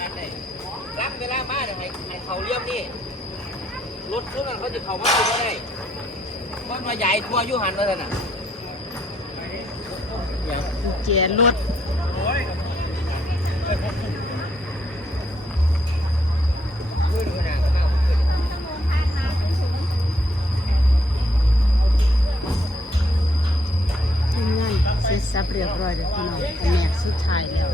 กันเลยรับเวลามาเดี๋ยวให้ให้เขาเลี้ยงนี่รถซุ่มนั้นเขาจะเขามาคือว่าได้มันมาใหญ่ทัวยุหันแล้วนั่นน่ะเจียนรถเสร็จสับเรียบร้อยแล้วพี่น้องแผนกสุดท้ายแล้ว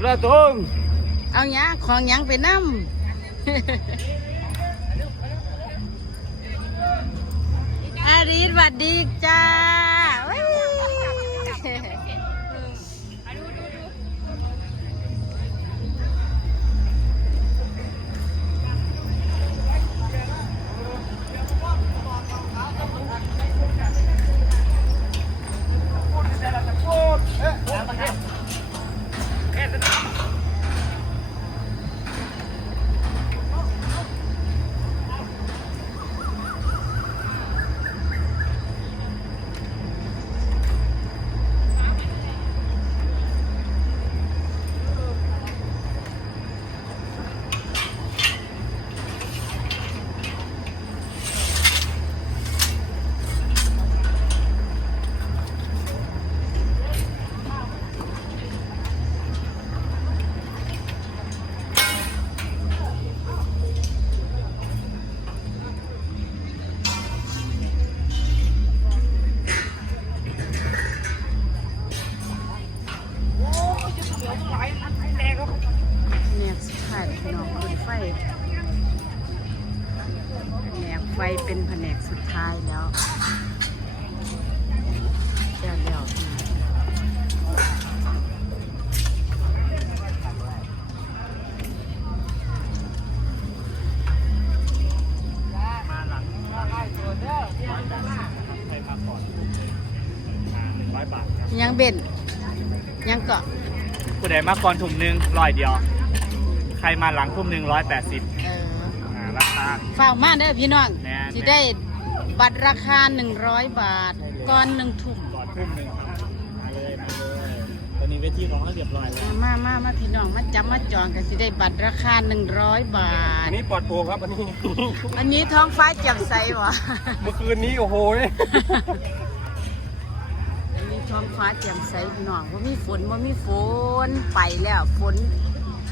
เรือตรงเอาหยังของยังไปนั่อารีสวัสดีจ้า บ็นยังเกาะผู้ใดมาก่อนถุงหนึ่งร้อยเดียว ใครมาหลังทุ่มหนึ่งร้อยแปดสิบเออราคา ฝากมาเด้อพี่น้องแน่ที่ได้บัตรราคา 100 บาทก่อนหนึ่งทุ่มก่อนทุ่มหนึ่งครับมาเลยมาเลยตอนนี้เวทีของเขาเรียบร้อยแล้วมามามาพี่น้องมาจับมาจองกันสิได้บัตรราคา 100 บาทอันนี้ปลอดโปร่งครับอันนี้ อันนี้ท้องฟ้าแจ่มใสวะเมื่อคืนนี้โอ้โหเนี่ยอันนี้ ท้องฟ้าแจ่มใสพี่น้องว่ามีฝนว่ามีฝนไปแล้วฝน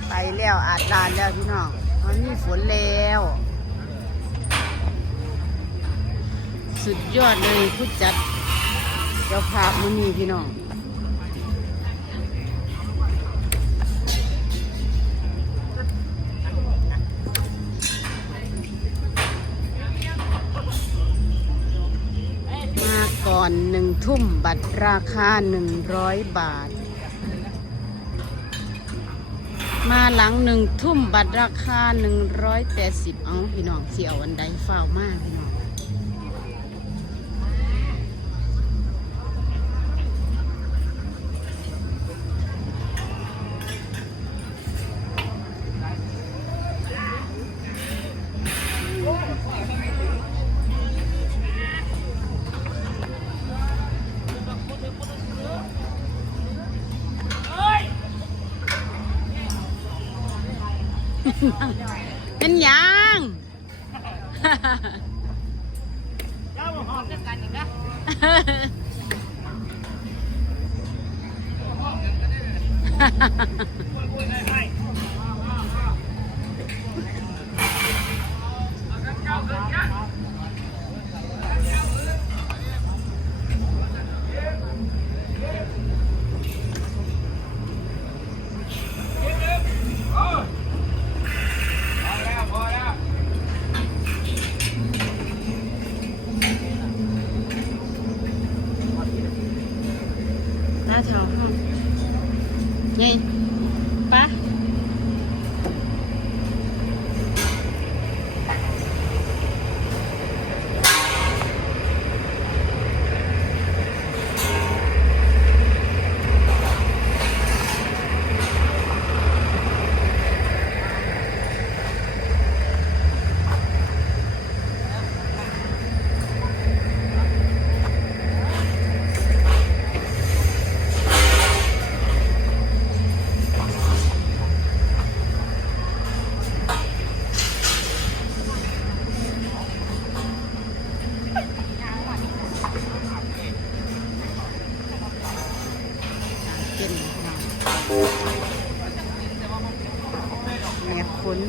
ไปแล้วอาจลานแล้วพี่น้องว่ามีฝนแล้ว สุดยอดเลยผู้จัดเจ้าภาพมันนี่พี่น้อง ก่อนหนึ่งทุ่มบัตรราคาหนึ่งร้อยบาท มาหลังหนึ่งทุ่มบัตรราคาหนึ่งร้อยแปดสิบเอาพี่น้องเสียวอันใดเฝ้ามากพี่น้อง เป็นหยัง ตา ยัย นลู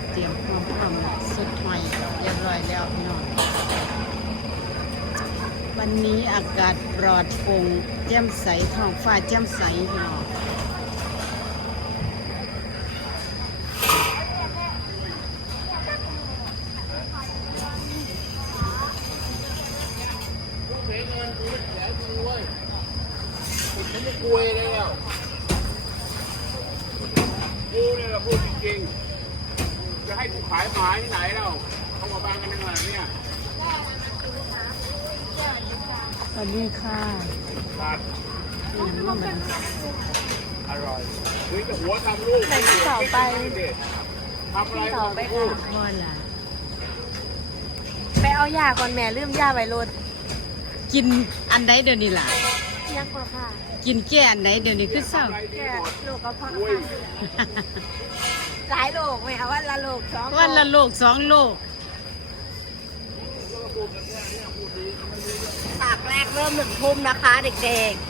กเตรียมพร้อมพร้อมสุดใหม่เรียบร้อยแล้วพี่น้องวันนี้อากาศปลอดโปร่งแจ่มใสท้องฟ้าแจ่มใสพี่น้อง ฉันไม่กลัวเลยแล้ว กูเนี่ยเราพูดจริงๆ จะให้กูขายหมาที่ไหนแล้วเขามาบ้านกันยังไงเนี่ยสวัสดีค่ะบาทอืมมันอร่อยเฮ้ยแต่หัวทำลูกไหนที่ต่อไปทำอะไรต่อไปพูค่ะดพอละไปเอายาก่อนแม่ลืมยาไว้รถกินอันใดเดี๋ยวนี้ล่ะ ยักกว่าค่ะ กินแก่อันใดเดี๋ยวนี้คือเศร้าอะไรดีแกหมดโรคกระเพาะอุ้ยหลายโรคไหมคะวันละโรคสองวันละโลกสองโลกปากแรกเริ่มหนึ่งทุ่มนะคะ เด็กๆ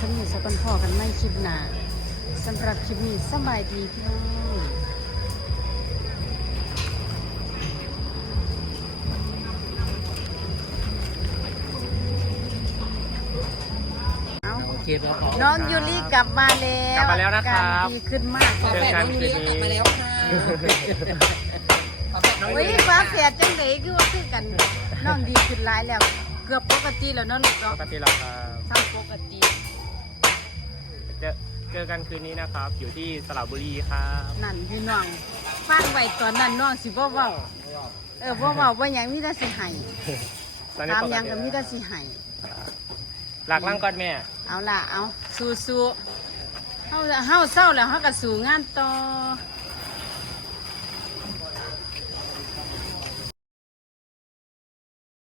สำหรับสักวันพ่อกันไม่คลิปหน้าสำหรับคลิปนี้สบายดีพี่น้องเอาโอเคพอ น้องยูริกลับมาแล้วกลับมาแล้วนะครับ อาการดีขึ้นมากเจอกันคืนนี้เฮ้ยฟ้าแฝดจังไหนคือว่าคือกันน้องดีขึ้นหลายแล้ว เกือบปกติแล้วเนาะลูกปเนาะกติเราครับ ทำปกติ เจอเจอกันคืนนี้นะครับ อยู่ที่สระบุรีครับนั่นพี่น้องฟังไว้ตอนนั้นน้องสิบ่เว้าเออบ่เว้าบ่หยังมีแต่สิให้ตอนนี้ถามปกหยังติก็มีแต่สิให้หลักล่างก่อนแม่ เอาล่ะเอาสู้ๆเฮาเฮาเศร้าแล้วเฮาก็สู้งานต่อ